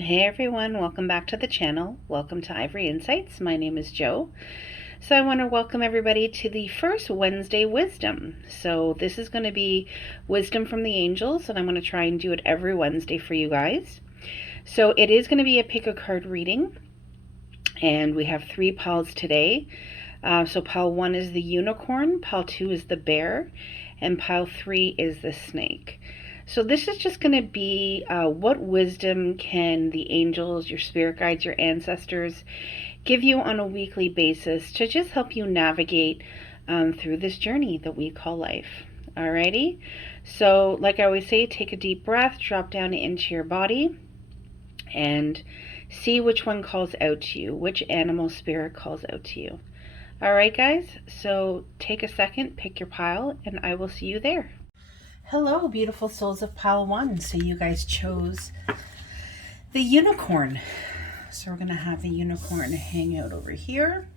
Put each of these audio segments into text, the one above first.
Hey everyone, welcome back to the channel. Welcome to Ivory Insights. My name is Jo. So I want to welcome everybody to the first Wednesday Wisdom. So this is going to be Wisdom from the Angels, and I'm going to try and do it every Wednesday for you guys. So it is going to be a pick a card reading, and we have 3 piles today. So pile 1 is the unicorn, pile 2 is the bear, and pile 3 is the snake. So this is just going to be what wisdom can the angels, your spirit guides, your ancestors give you on a weekly basis to just help you navigate through this journey that we call life. Alrighty? So like I always say, take a deep breath, drop down into your body, and see which one calls out to you, which animal spirit calls out to you. Alright guys, so take a second, pick your pile, and I will see you there. Hello, beautiful souls of pile 1. So you guys chose the unicorn. So we're going to have the unicorn hang out over here.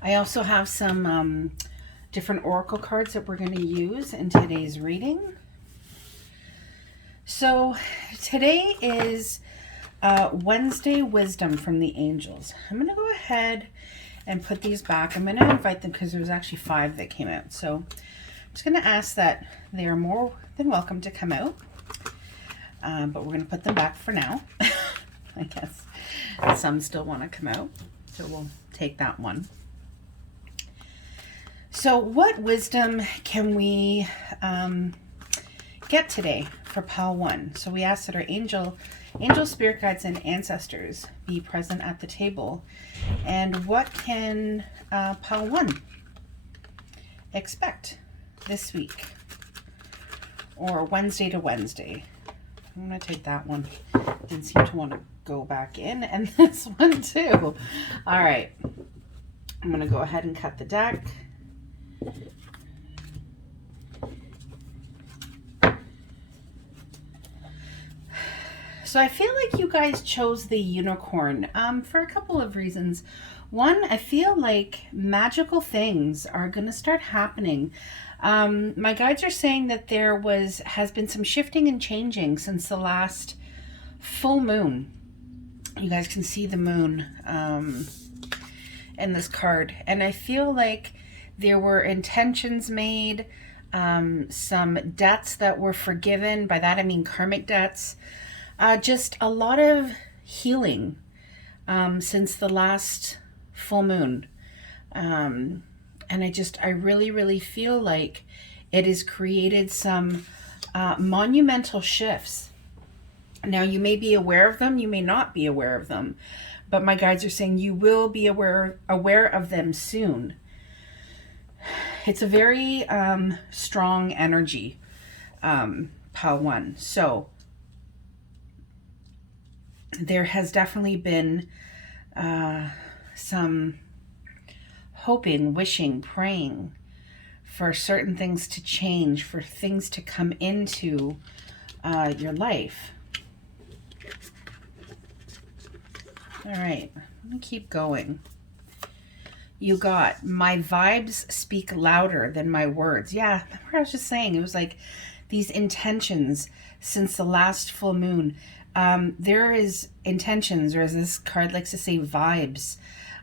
I also have some different oracle cards that we're going to use in today's reading. So today is Wednesday Wisdom from the Angels. I'm going to go ahead and put these back. I'm going to invite them because there was actually 5 that came out. So I'm just going to ask that they are more than welcome to come out, but we're going to put them back for now. I guess some still want to come out, so we'll take that one. So what wisdom can we get today for pile 1? So we ask that our angel, spirit guides, and ancestors be present at the table. And what can pile 1 expect this week, or Wednesday to Wednesday? I'm going to take that one. Didn't seem to want to go back in, and this one too. All right. I'm going to go ahead and cut the deck. So I feel like you guys chose the unicorn for a couple of reasons. One, I feel like magical things are going to start happening. My guides are saying that there has been some shifting and changing since the last full moon. You guys can see the moon in this card. And I feel like there were intentions made, some debts that were forgiven. By that I mean karmic debts. Just a lot of healing since the last full moon. And I really, really feel like it has created some monumental shifts. Now, you may be aware of them, you may not be aware of them, but my guides are saying you will be aware of them soon. It's a very strong energy, pile 1. So there has definitely been some hoping, wishing, praying for certain things to change, for things to come into your life. All right, I'm going to keep going. You got, my vibes speak louder than my words. Yeah, remember I was just saying, it was like these intentions since the last full moon. There is intentions, or as this card likes to say, vibes,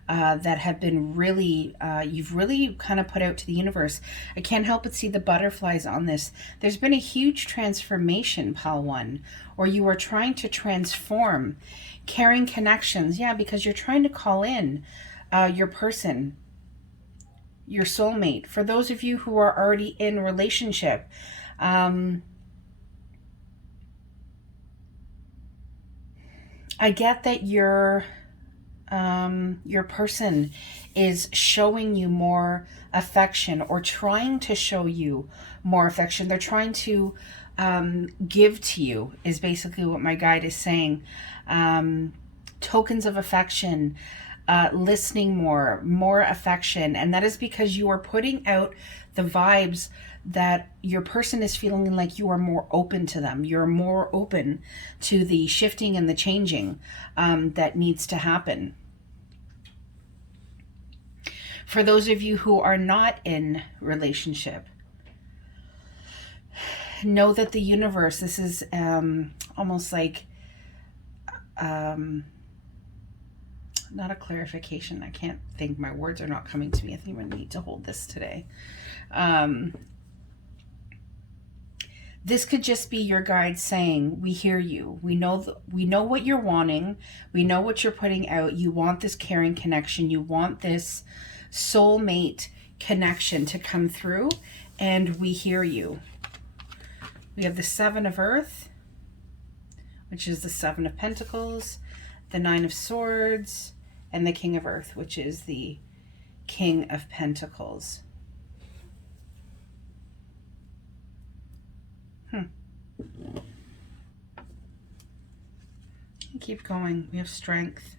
that have been really, you've really kind of put out to the universe. I can't help but see the butterflies on this. There's been a huge transformation, pile 1, or you are trying to transform, carrying connections. Yeah, because you're trying to call in your person, your soulmate. For those of you who are already in relationship, I get that your person is showing you more affection, or trying to show you more affection. They're trying to give to you, is basically what my guide is saying. Tokens of affection, listening more affection. And that is because you are putting out the vibes that your person is feeling like you are more open to them. You're more open to the shifting and the changing that needs to happen. For those of you who are not in relationship, know that the universe, this is almost like not a clarification. I can't think. My words are not coming to me. I think I'm going to need to hold this today. This could just be your guide saying, we hear you. We know what you're wanting. We know what you're putting out. You want this caring connection. You want this soulmate connection to come through, and we hear you. We have the Seven of Earth, which is the Seven of Pentacles, the Nine of Swords, and the King of Earth, which is the King of Pentacles. Keep going. We have Strength.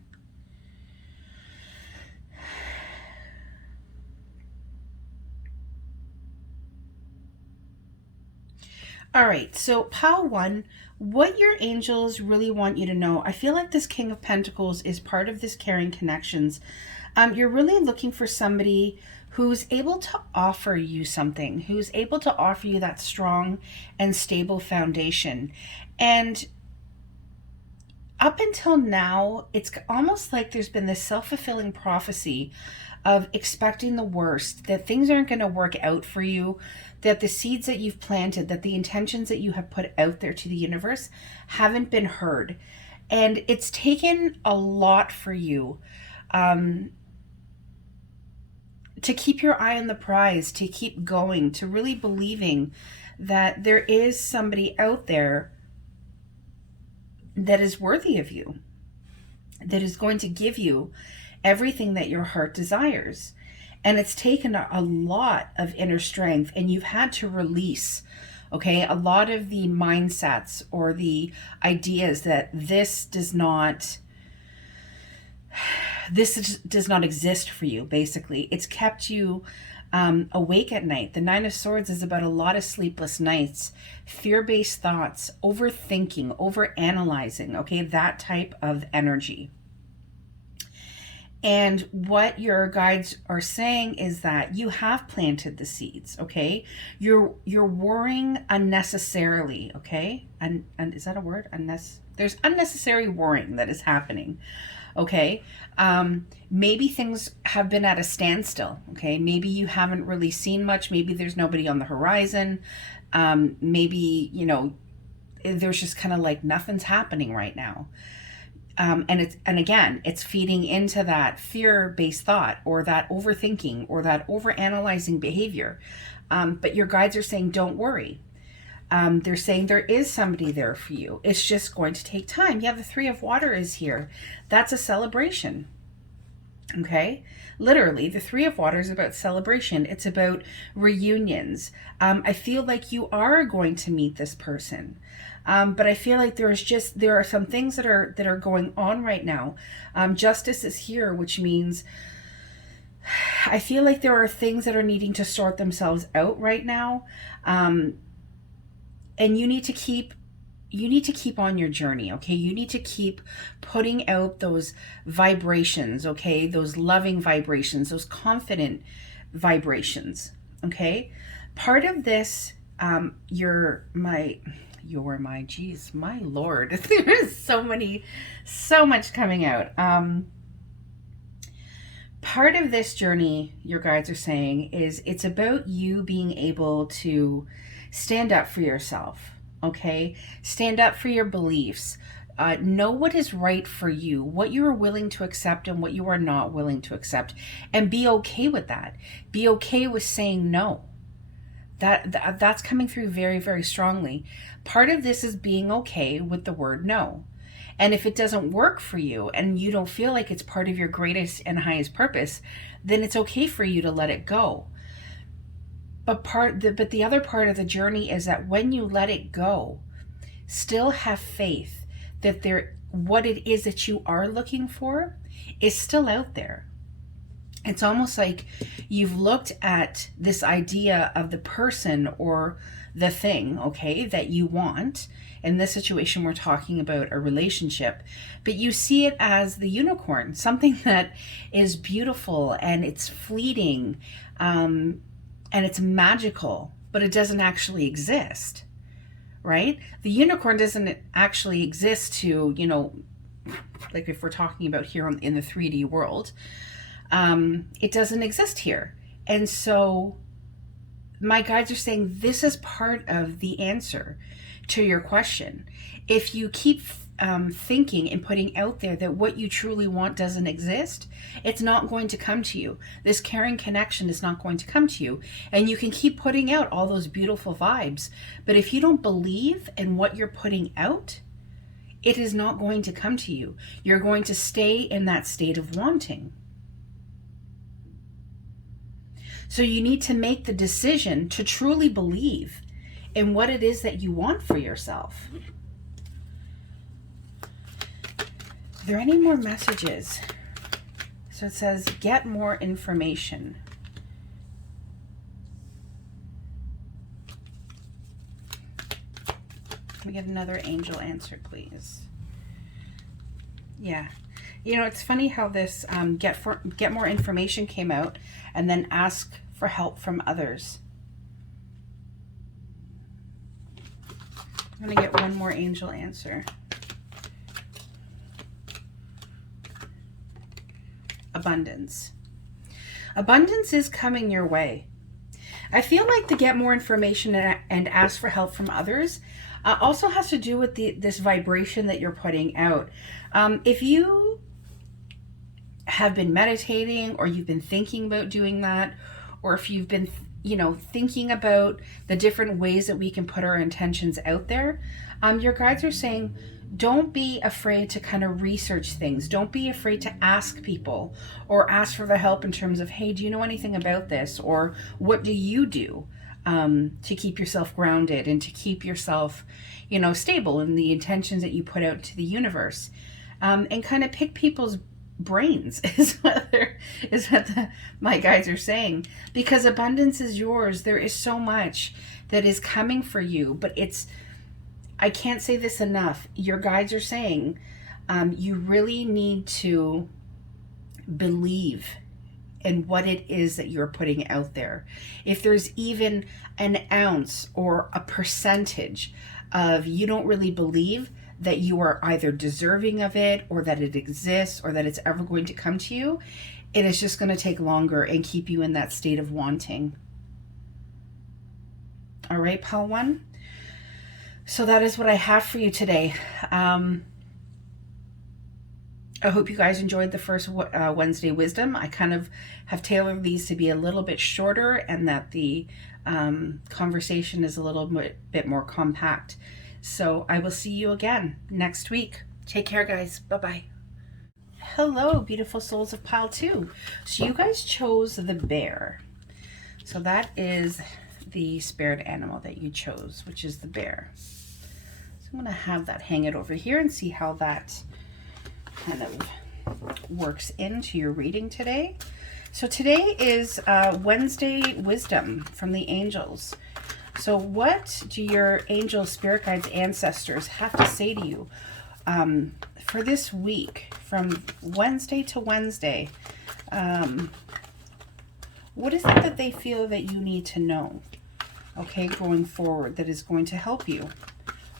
All right, so pile one, what your angels really want you to know. I feel like this King of Pentacles is part of this caring connections. You're really looking for somebody who's able to offer you something, who's able to offer you that strong and stable foundation. And up until now, it's almost like there's been this self-fulfilling prophecy of expecting the worst, that things aren't going to work out for you, that the seeds that you've planted, that the intentions that you have put out there to the universe haven't been heard. And it's taken a lot for you to keep your eye on the prize, to keep going, to really believing that there is somebody out there that is worthy of you, that is going to give you everything that your heart desires. And it's taken a lot of inner strength, and you've had to release, okay, a lot of the mindsets or the ideas that this does not exist for you. Basically, it's kept you awake at night. The Nine of Swords is about a lot of sleepless nights, fear-based thoughts, overthinking, overanalyzing, okay, that type of energy. And what your guides are saying is that you have planted the seeds, okay? You're worrying unnecessarily, okay? And is that a word? There's unnecessary worrying that is happening, okay? Maybe things have been at a standstill, okay? Maybe you haven't really seen much. Maybe there's nobody on the horizon. Maybe, there's just kind of like nothing's happening right now. And again, it's feeding into that fear-based thought or that overthinking or that overanalyzing behavior. But your guides are saying, don't worry. They're saying there is somebody there for you. It's just going to take time. Yeah, the Three of Water is here. That's a celebration. Okay? Literally, the Three of Water is about celebration. It's about reunions. I feel like you are going to meet this person. But I feel like there are some things that are going on right now. Justice is here, which means I feel like there are things that are needing to sort themselves out right now. And you need to keep on your journey, okay? You need to keep putting out those vibrations, okay? Those loving vibrations, those confident vibrations, okay? Part of this, you're my, geez, my Lord, there is so much coming out. Part of this journey, your guides are saying, is it's about you being able to stand up for yourself, okay? Stand up for your beliefs. Know what is right for you, what you are willing to accept and what you are not willing to accept, and be okay with that. Be okay with saying no. That's coming through very, very strongly. Part of this is being okay with the word no. And if it doesn't work for you and you don't feel like it's part of your greatest and highest purpose, then it's okay for you to let it go. But the other part of the journey is that when you let it go, still have faith that what it is that you are looking for is still out there. It's almost like you've looked at this idea of the person or the thing, okay, that you want. In this situation, we're talking about a relationship, but you see it as the unicorn, something that is beautiful and it's fleeting, and it's magical, but it doesn't actually exist, right? The unicorn doesn't actually exist to, like if we're talking about here in the 3D world, it doesn't exist here. And so my guides are saying this is part of the answer to your question. If you keep thinking and putting out there that what you truly want doesn't exist, it's not going to come to you. This caring connection is not going to come to you. And you can keep putting out all those beautiful vibes, but if you don't believe in what you're putting out, it is not going to come to you. You're going to stay in that state of wanting. So you need to make the decision to truly believe in what it is that you want for yourself. Are there any more messages? So it says, get more information. Can we get another angel answer, please? Yeah. You know, it's funny how this get more information came out, and then ask for help from others. I'm going to get one more angel answer. Abundance. Abundance is coming your way. I feel like to get more information and ask for help from others also has to do with this vibration that you're putting out. If you have been meditating, or you've been thinking about doing that, or if you've been, you know, thinking about the different ways that we can put our intentions out there, your guides are saying, don't be afraid to kind of research things. Don't be afraid to ask people, or ask for the help in terms of, hey, do you know anything about this? Or what do you do to keep yourself grounded and to keep yourself, you know, stable in the intentions that you put out to the universe? And kind of pick people's brains is what my guides are saying, because abundance is yours. There is so much that is coming for you, but I can't say this enough. Your guides are saying you really need to believe in what it is that you're putting out there. If there's even an ounce or a percentage of you don't really believe that you are either deserving of it, or that it exists, or that it's ever going to come to you, it is just going to take longer and keep you in that state of wanting. All right, Pile 1. So that is what I have for you today. I hope you guys enjoyed the first Wednesday wisdom. I kind of have tailored these to be a little bit shorter, and that the conversation is a little bit more compact. So I will see you again next week. Take care, guys. Bye-bye. Hello, beautiful souls of Pile 2. So you guys chose the bear. So that is the spirit animal that you chose, which is the bear. So I'm going to have that hang it over here and see how that kind of works into your reading today. So today is Wednesday wisdom from the angels. So what do your angel, spirit guides, ancestors have to say to you for this week, from Wednesday to Wednesday? What is it that they feel that you need to know, okay, going forward, that is going to help you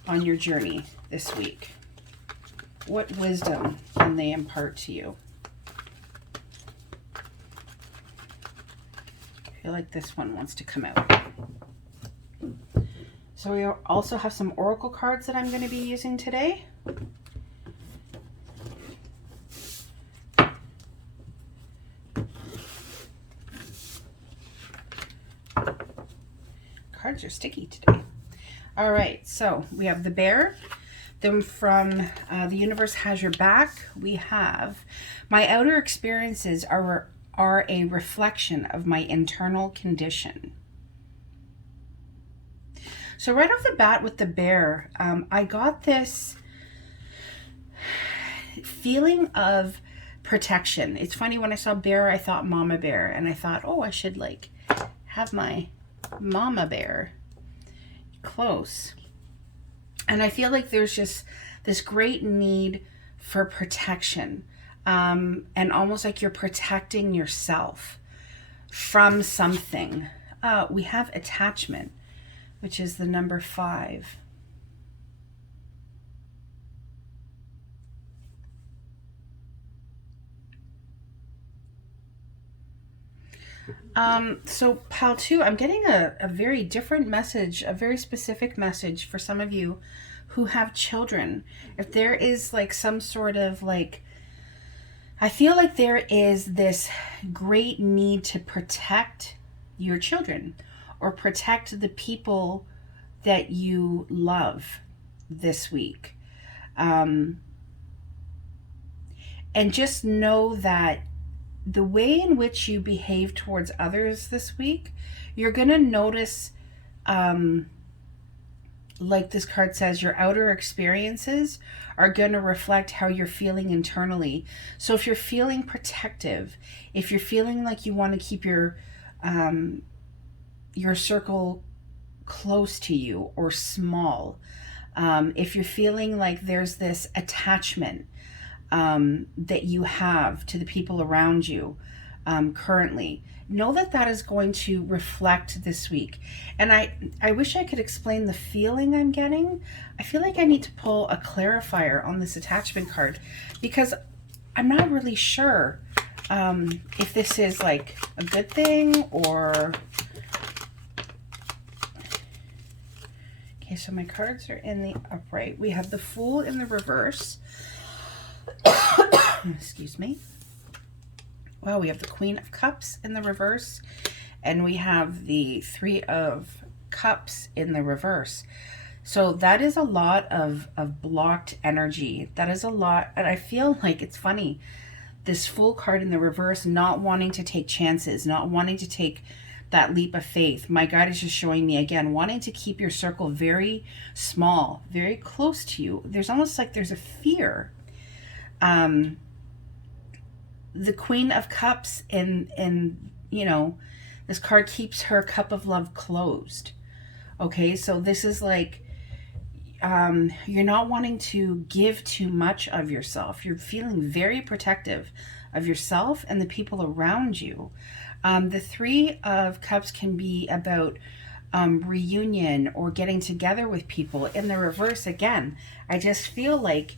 on your journey this week? What wisdom can they impart to you? I feel like this one wants to come out. So we also have some oracle cards that I'm going to be using today. Cards are sticky today. All right, so we have the bear. Then from the universe has your back, we have my outer experiences are a reflection of my internal condition. So right off the bat with the bear, I got this feeling of protection. It's funny, when I saw bear, I thought mama bear, and I thought, oh, I should like have my mama bear close. And I feel like there's just this great need for protection, and almost like you're protecting yourself from something. We have attachment, which is the number 5. So pile two, I'm getting a very different message, a very specific message for some of you who have children. If there is like some sort of like, I feel like there is this great need to protect your children or protect the people that you love this week. And just know that the way in which you behave towards others this week, you're going to notice, like this card says, your outer experiences are going to reflect how you're feeling internally. So if you're feeling protective, if you're feeling like you want to keep your circle close to you or small, if you're feeling like there's this attachment that you have to the people around you currently, know that that is going to reflect this week. And I wish I could explain the feeling I'm getting. I feel like I need to pull a clarifier on this attachment card because I'm not really sure if this is like a good thing or... Okay, so my cards are in the upright. We have the Fool in the reverse. Excuse me. Well, we have the Queen of Cups in the reverse, and we have the Three of Cups in the reverse. So that is a lot of blocked energy. That is a lot, and I feel like it's funny. This Fool card in the reverse, not wanting to take chances, not wanting to take that leap of faith. My guide is just showing me again, wanting to keep your circle very small, very close to you. There's almost like there's a fear. The Queen of Cups in you know, this card keeps her cup of love closed. Okay, so this is like you're not wanting to give too much of yourself. You're feeling very protective of yourself and the people around you. The Three of Cups can be about reunion or getting together with people. In the reverse, again, I just feel like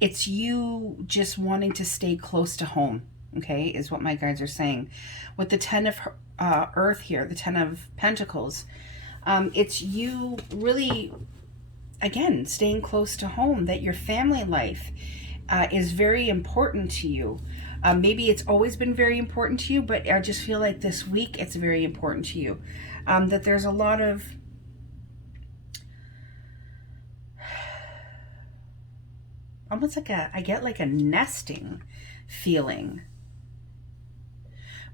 it's you just wanting to stay close to home, okay, is what my guides are saying. With the Ten of Earth here, the Ten of Pentacles, it's you really, again, staying close to home, that your family life is very important to you. Maybe it's always been very important to you, but I just feel like this week it's very important to you. That there's a lot of almost like I get like a nesting feeling.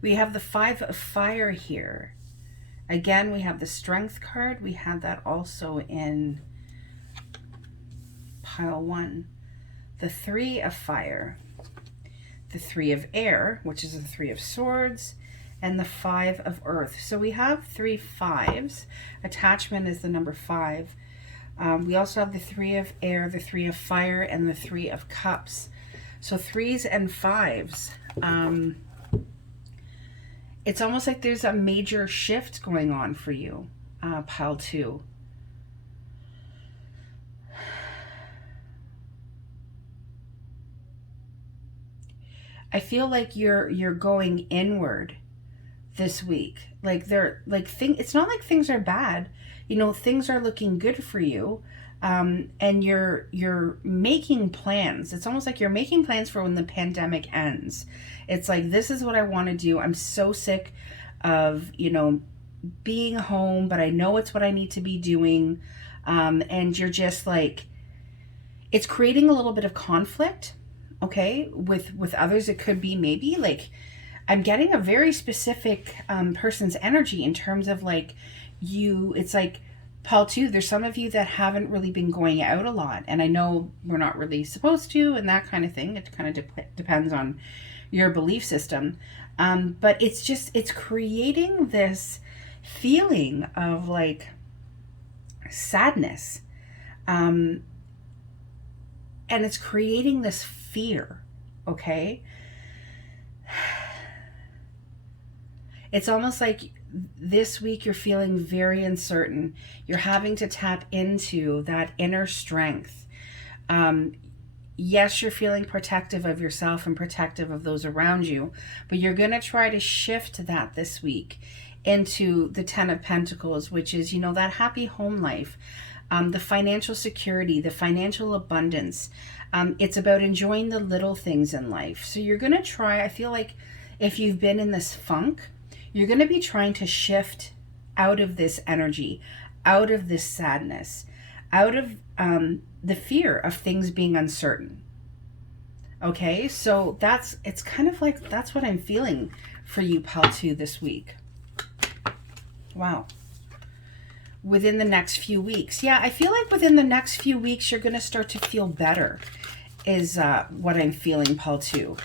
We have the Five of Fire here. Again, we have the Strength card. We have that also in pile one. The Three of Fire. The Three of Air, which is the Three of Swords, and the Five of Earth. So we have 3 5s. Attachment is the number 5. We also have the Three of Air, the Three of Fire, and the Three of Cups. So 3s and 5s. It's almost like there's a major shift going on for you, pile 2. I feel like you're going inward this week. Like it's not like things are bad. You know, things are looking good for you. And you're making plans. It's almost like you're making plans for when the pandemic ends. It's like, this is what I want to do. I'm so sick of, you know, being home, but I know it's what I need to be doing. And you're just like, it's creating a little bit of conflict. Okay, with others. It could be maybe like, I'm getting a very specific person's energy in terms of like it's like pile 2, there's some of you that haven't really been going out a lot, and I know we're not really supposed to and that kind of thing. It kind of depends on your belief system, but it's creating this feeling of like sadness, and it's creating this fear. Okay, it's almost like this week you're feeling very uncertain. You're having to tap into that inner strength. yes, you're feeling protective of yourself and protective of those around you, but you're going to try to shift that this week into the Ten of Pentacles, which is, you know, that happy home life, the financial security, the financial abundance. It's about enjoying the little things in life. So you're going to try, I feel like if you've been in this funk, you're going to be trying to shift out of this energy, out of this sadness, out of the fear of things being uncertain. Okay, so it's kind of like, that's what I'm feeling for you, Pal 2, this week. Wow. Within the next few weeks. Yeah, I feel like within the next few weeks, you're going to start to feel better, is what I'm feeling, Pal 2.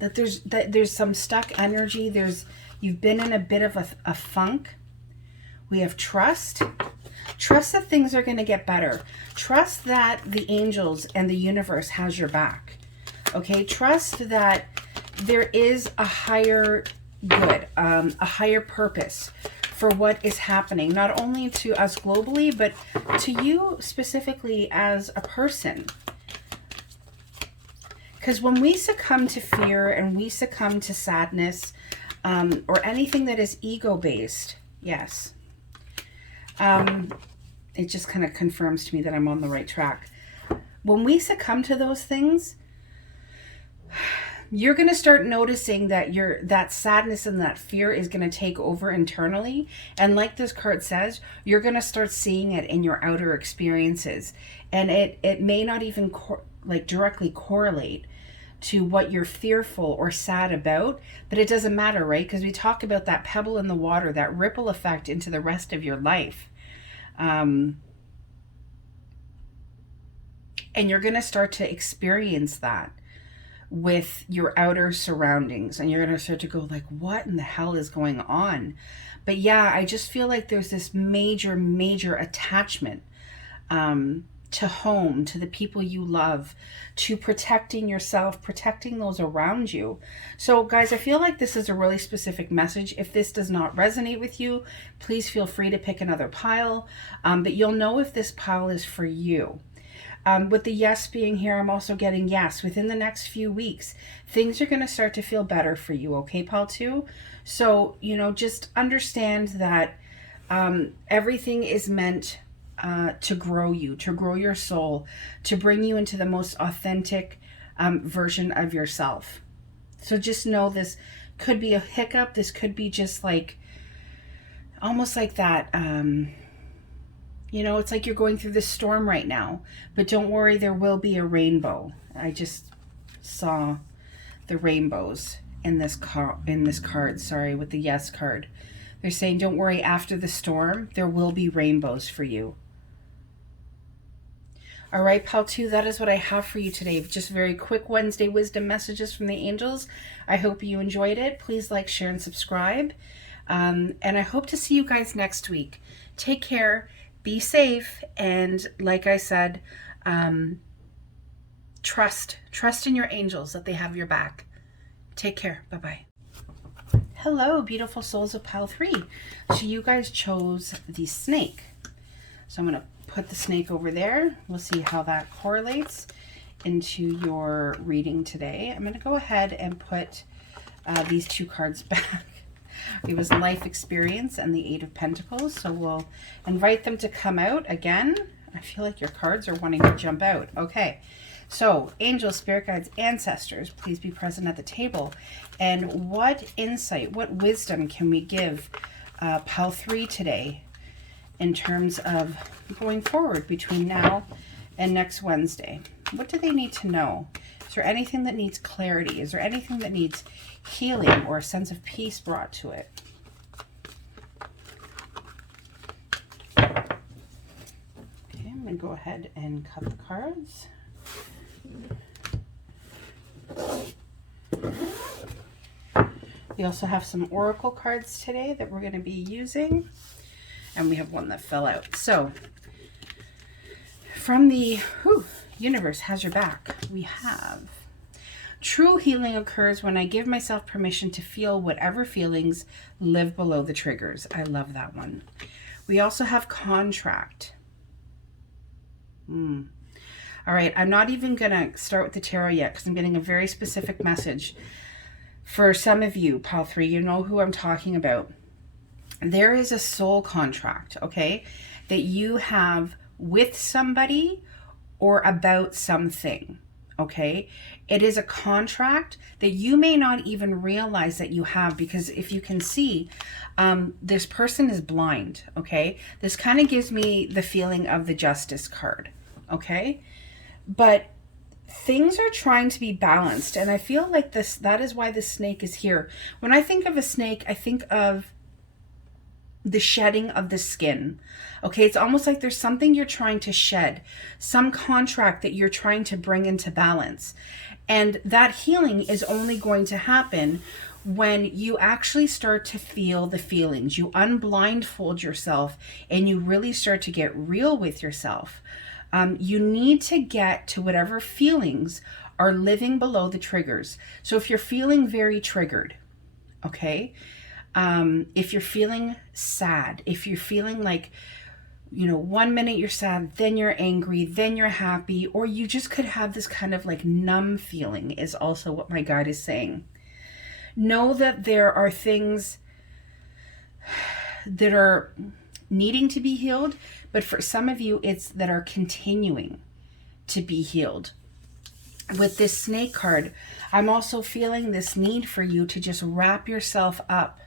That there's some stuck energy. You've been in a bit of a funk. We have trust. Trust that things are going to get better. Trust that the angels and the universe has your back. Okay, trust that there is a higher good, a higher purpose for what is happening, not only to us globally, but to you specifically as a person. Because when we succumb to fear and we succumb to sadness, or anything that is ego-based, yes, it just kind of confirms to me that I'm on the right track. When we succumb to those things, you're going to start noticing that that sadness and that fear is going to take over internally. And like this card says, you're going to start seeing it in your outer experiences. And it may not even directly correlate to what you're fearful or sad about, but it doesn't matter, right? Because we talk about that pebble in the water, that ripple effect into the rest of your life. And you're going to start to experience that with your outer surroundings, and you're going to start to go like, what in the hell is going on? But yeah, I just feel like there's this major attachment to home, to the people you love, to protecting yourself, protecting those around you. So guys, I feel like this is a really specific message. If this does not resonate with you, please feel free to pick another pile, but you'll know if this pile is for you. With the yes being here, I'm also getting yes. Within the next few weeks, things are going to start to feel better for you, okay, Pal 2? So, you know, just understand that everything is meant to grow you, to grow your soul, to bring you into the most authentic version of yourself. So just know this could be a hiccup. This could be just like, almost like that, you know, it's like you're going through this storm right now, but don't worry, there will be a rainbow. I just saw the rainbows in this card, sorry, with the yes card. They're saying, don't worry, after the storm, there will be rainbows for you. All right, Pal 2, that is what I have for you today. Just very quick Wednesday wisdom messages from the angels. I hope you enjoyed it. Please like, share, and subscribe. And I hope to see you guys next week. Take care. Be safe, and like I said, trust in your angels that they have your back. Take care. Bye-bye. Hello, beautiful souls of Pile 3. So you guys chose the snake. So I'm going to put the snake over there. We'll see how that correlates into your reading today. I'm going to go ahead and put these two cards back. It was life experience and the Eight of Pentacles. So we'll invite them to come out again. I feel like your cards are wanting to jump out. Okay. So angels, spirit guides, ancestors, please be present at the table. And what insight, what wisdom can we give Pile 3 today in terms of going forward between now and next Wednesday? What do they need to know? Is there anything that needs clarity? Is there anything that needs healing or a sense of peace brought to it? Okay, I'm going to go ahead and cut the cards. We also have some oracle cards today that we're going to be using. And we have one that fell out. So, from the universe has your back, we have true healing occurs when I give myself permission to feel whatever feelings live below the triggers. I love that one. We also have contract. All right, I'm not even going to start with the tarot yet because I'm getting a very specific message. For some of you, Pile 3, you know who I'm talking about. There is a soul contract, okay, that you have with somebody or about something, okay? It is a contract that you may not even realize that you have, because if you can see, this person is blind, okay? This kind of gives me the feeling of the Justice card, okay? But things are trying to be balanced, and I feel like that is why the snake is here. When I think of a snake, I think of the shedding of the skin. Okay, it's almost like there's something you're trying to shed, some contract that you're trying to bring into balance. And that healing is only going to happen when you actually start to feel the feelings. You unblindfold yourself and you really start to get real with yourself. You need to get to whatever feelings are living below the triggers. So if you're feeling very triggered, okay, if you're feeling sad, if you're feeling like, you know, 1 minute you're sad, then you're angry, then you're happy, or you just could have this kind of like numb feeling, is also what my guide is saying. Know that there are things that are needing to be healed, but for some of you, it's that are continuing to be healed. With this snake card, I'm also feeling this need for you to just wrap yourself up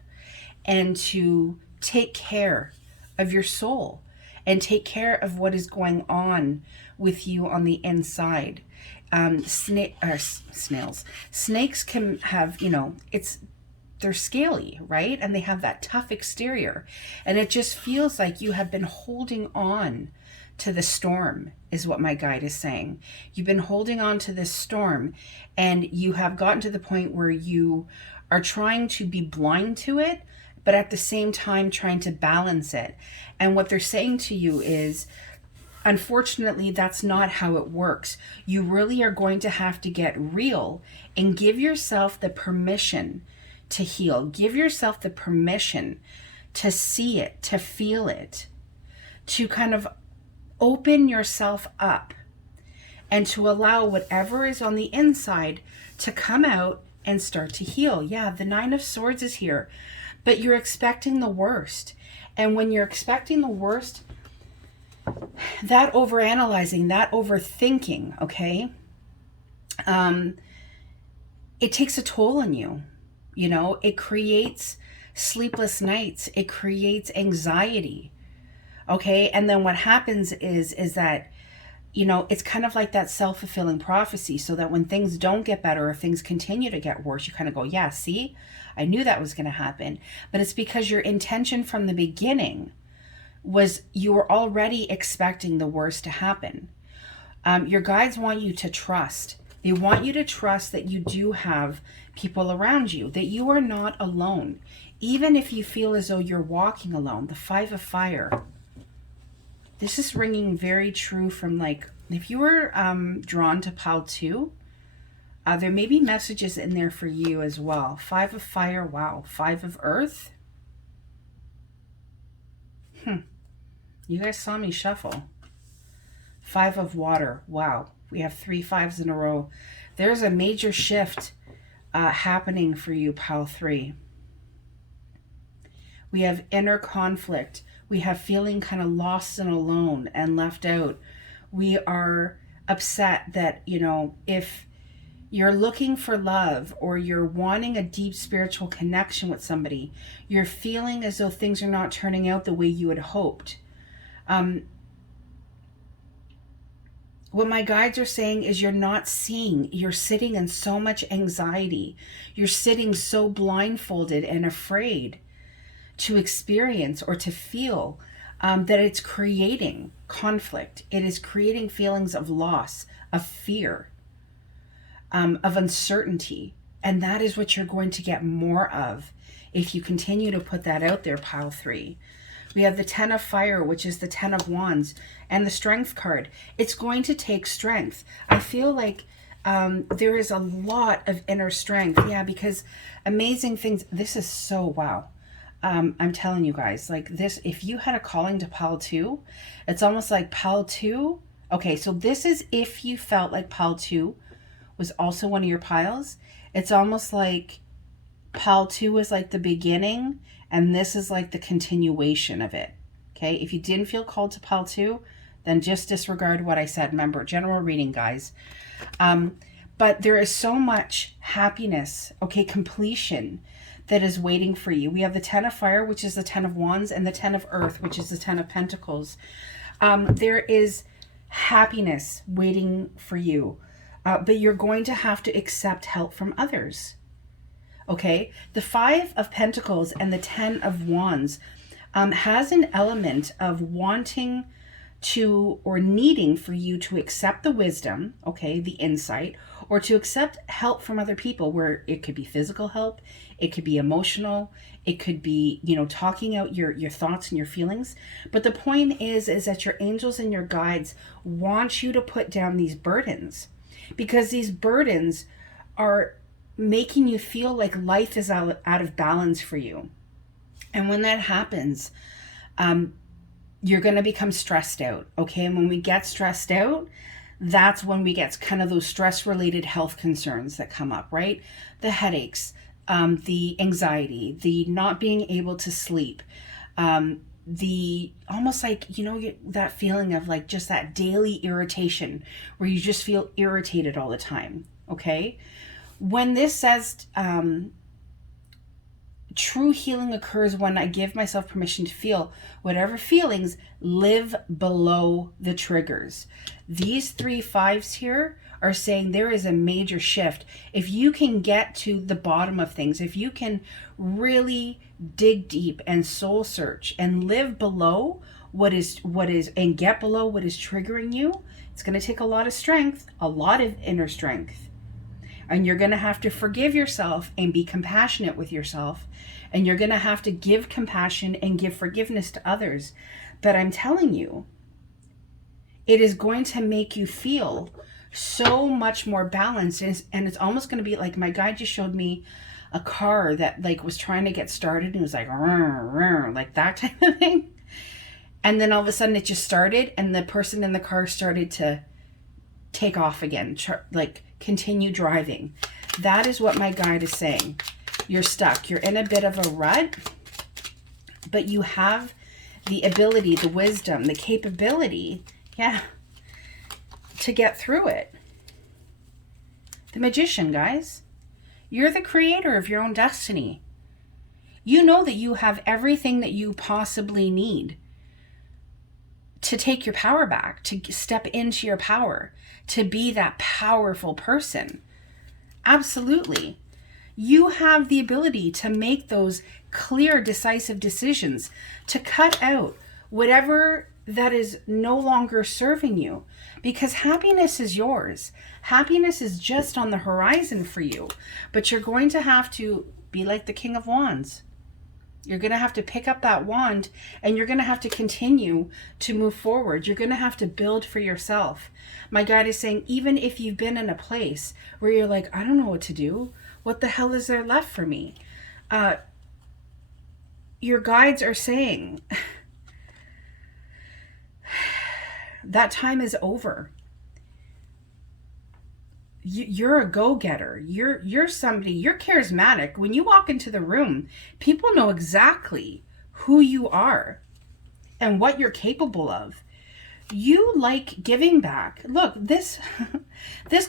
and to take care of your soul and take care of what is going on with you on the inside. Snails. Snakes can have, you know, they're scaly, right? And they have that tough exterior. And it just feels like you have been holding on to the storm, is what my guide is saying. You've been holding on to this storm, and you have gotten to the point where you are trying to be blind to it, but at the same time trying to balance it. And what they're saying to you is, unfortunately, that's not how it works. You really are going to have to get real and give yourself the permission to heal. Give yourself the permission to see it, to feel it, to kind of open yourself up and to allow whatever is on the inside to come out and start to heal. Yeah, the 9 of Swords is here, but you're expecting the worst. And when you're expecting the worst, that overanalyzing, that overthinking, okay, it takes a toll on you. You know, it creates sleepless nights. It creates anxiety. Okay. And then what happens is that, you know, it's kind of like that self-fulfilling prophecy, so that when things don't get better or things continue to get worse, you kind of go, yeah, see, I knew that was going to happen. But it's because your intention from the beginning was you were already expecting the worst to happen. Your guides want you to trust. They want you to trust that you do have people around you, that you are not alone. Even if you feel as though you're walking alone, the 5 of Fire. This is ringing very true from, like, if you were drawn to pile 2, there may be messages in there for you as well. 5 of Fire, wow. 5 of Earth. You guys saw me shuffle. 5 of Water, wow. We have 3 5s in a row. There's a major shift happening for you, pile 3. We have inner conflict. We have feeling kind of lost and alone and left out. We are upset that, you know, if you're looking for love or you're wanting a deep spiritual connection with somebody, you're feeling as though things are not turning out the way you had hoped. What my guides are saying is you're not seeing. You're sitting in so much anxiety. You're sitting so blindfolded and afraid to experience or to feel that it's creating conflict. It is creating feelings of loss, of fear, of uncertainty. And that is what you're going to get more of if you continue to put that out there, pile 3. We have the 10 of Fire, which is the 10 of Wands, and the Strength card. It's going to take strength. I feel like there is a lot of inner strength. Yeah, because amazing things. This is so wow. I'm telling you guys, like this, if you had a calling to pile 2, it's almost like pile 2 Okay, so this is if you felt like pile 2 was also one of your piles. It's almost like pile 2 was like the beginning and this is like the continuation of it. Okay, if you didn't feel called to pile 2, then just disregard what I said. Remember, general reading, guys. But there is so much happiness, okay, completion that is waiting for you. We have the 10 of fire, which is the 10 of wands, and the 10 of earth, which is the 10 of pentacles. There is happiness waiting for you, but you're going to have to accept help from others. Okay, the 5 of pentacles and the 10 of wands has an element of wanting to or needing for you to accept the wisdom, okay, the insight, or to accept help from other people, where it could be physical help, it could be emotional, it could be, you know, talking out your thoughts and your feelings. But the point is that your angels and your guides want you to put down these burdens, because these burdens are making you feel like life is out of balance for you. And when that happens, you're going to become stressed out, okay? And when we get stressed out, that's when we get kind of those stress-related health concerns that come up, right? The headaches, the anxiety, the not being able to sleep, the almost like, you know, that feeling of like just that daily irritation where you just feel irritated all the time, okay? When this says true healing occurs when I give myself permission to feel whatever feelings live below the triggers. These 3 5s here are saying there is a major shift. If you can get to the bottom of things, if you can really dig deep and soul search and live below what is and get below what is triggering you, it's going to take a lot of strength, a lot of inner strength. And you're going to have to forgive yourself and be compassionate with yourself. And you're going to have to give compassion and give forgiveness to others. But I'm telling you, it is going to make you feel so much more balanced. And it's almost going to be like, my guide just showed me a car that like was trying to get started. And it was like, rrr, rrr, like that type of thing. And then all of a sudden it just started. And the person in the car started to take off again, like continue driving. That is what my guide is saying. You're stuck. You're in a bit of a rut, but you have the ability, the wisdom, the capability, to get through it. The Magician, guys. You're the creator of your own destiny. You know that you have everything that you possibly need to take your power back, to step into your power, to be that powerful person. Absolutely. You have the ability to make those clear, decisive decisions, to cut out whatever that is no longer serving you, because happiness is yours. Happiness is just on the horizon for you, but you're going to have to be like the King of Wands. You're going to have to pick up that wand and you're going to have to continue to move forward. You're going to have to build for yourself. My guide is saying, even if you've been in a place where you're like, I don't know what to do. What the hell is there left for me? Your guides are saying that time is over. You're a go-getter. You're somebody, you're charismatic. When you walk into the room, people know exactly who you are and what you're capable of. You like giving back. Look, this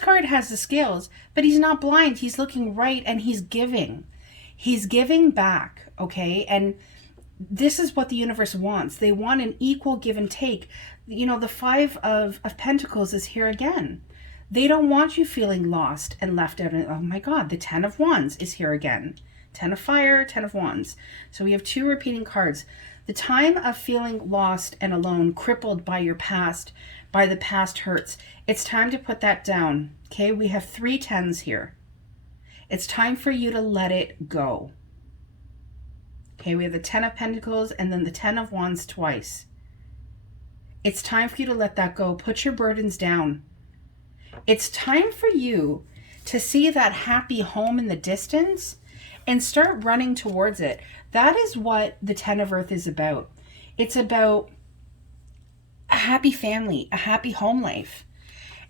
card has the scales, but he's not blind. He's looking right and he's giving. He's giving back, okay? And this is what the universe wants. They want an equal give and take. You know, the 5 of Pentacles is here again. They don't want you feeling lost and left out. Oh my God, the 10 of Wands is here again. 10 of Fire, 10 of Wands. So we have 2 repeating cards. The time of feeling lost and alone, crippled by your past, by the past hurts. It's time to put that down. Okay, we have 3 10s here. It's time for you to let it go. Okay, we have the 10 of Pentacles and then the 10 of Wands twice. It's time for you to let that go. Put your burdens down. It's time for you to see that happy home in the distance and start running towards it. That is what the 10 of Earth is about. It's about happy family, a happy home life.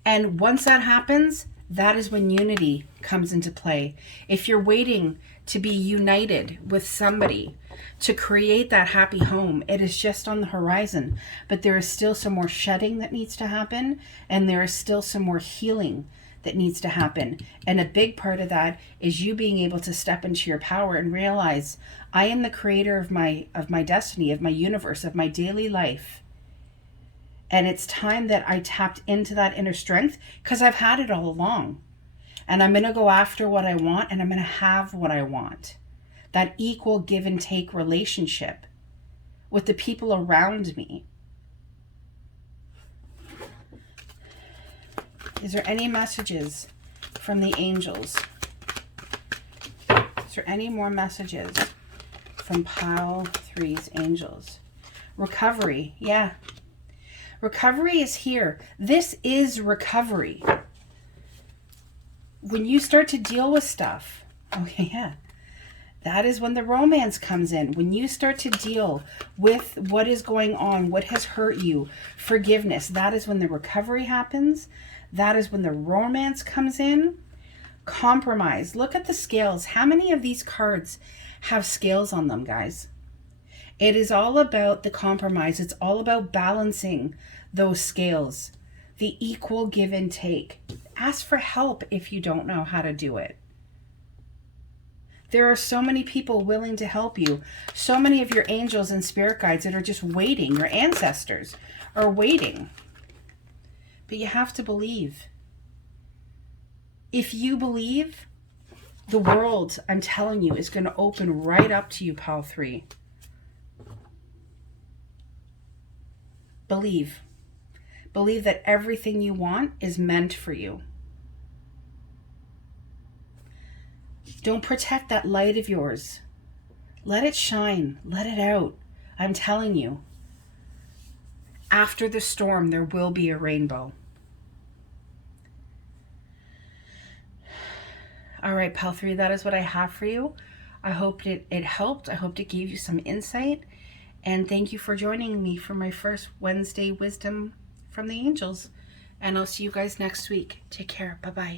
And once that happens, that is when unity comes into play. If you're waiting to be united with somebody to create that happy home, it is just on the horizon. But there is still some more shedding that needs to happen, and there is still some more healing that needs to happen. And a big part of that is you being able to step into your power and realize, I am the creator of my destiny, of my universe, of my daily life. And it's time that I tapped into that inner strength, because I've had it all along. And I'm going to go after what I want, and I'm going to have what I want. That equal give and take relationship with the people around me. Is there any messages from the angels? Is there any more messages from pile 3's angels? Recovery, yeah. Recovery is here. This is recovery. When you start to deal with stuff, okay, yeah, that is when the romance comes in. When you start to deal with what is going on, what has hurt you, forgiveness, that is when the recovery happens. That is when the romance comes in. Compromise. Look at the scales. How many of these cards have scales on them, guys? It is all about the compromise. It's all about balancing those scales, the equal give and take. Ask for help if you don't know how to do it. There are so many people willing to help you. So many of your angels and spirit guides that are just waiting. Your ancestors are waiting. But you have to believe. If you believe, the world, I'm telling you, is going to open right up to you, pile 3. Believe. Believe that everything you want is meant for you. Don't protect that light of yours. Let it shine. Let it out. I'm telling you. After the storm, there will be a rainbow. All right, pile 3, that is what I have for you. I hope it helped. I hope it gave you some insight. And thank you for joining me for my first Wednesday Wisdom from the Angels. And I'll see you guys next week. Take care. Bye-bye.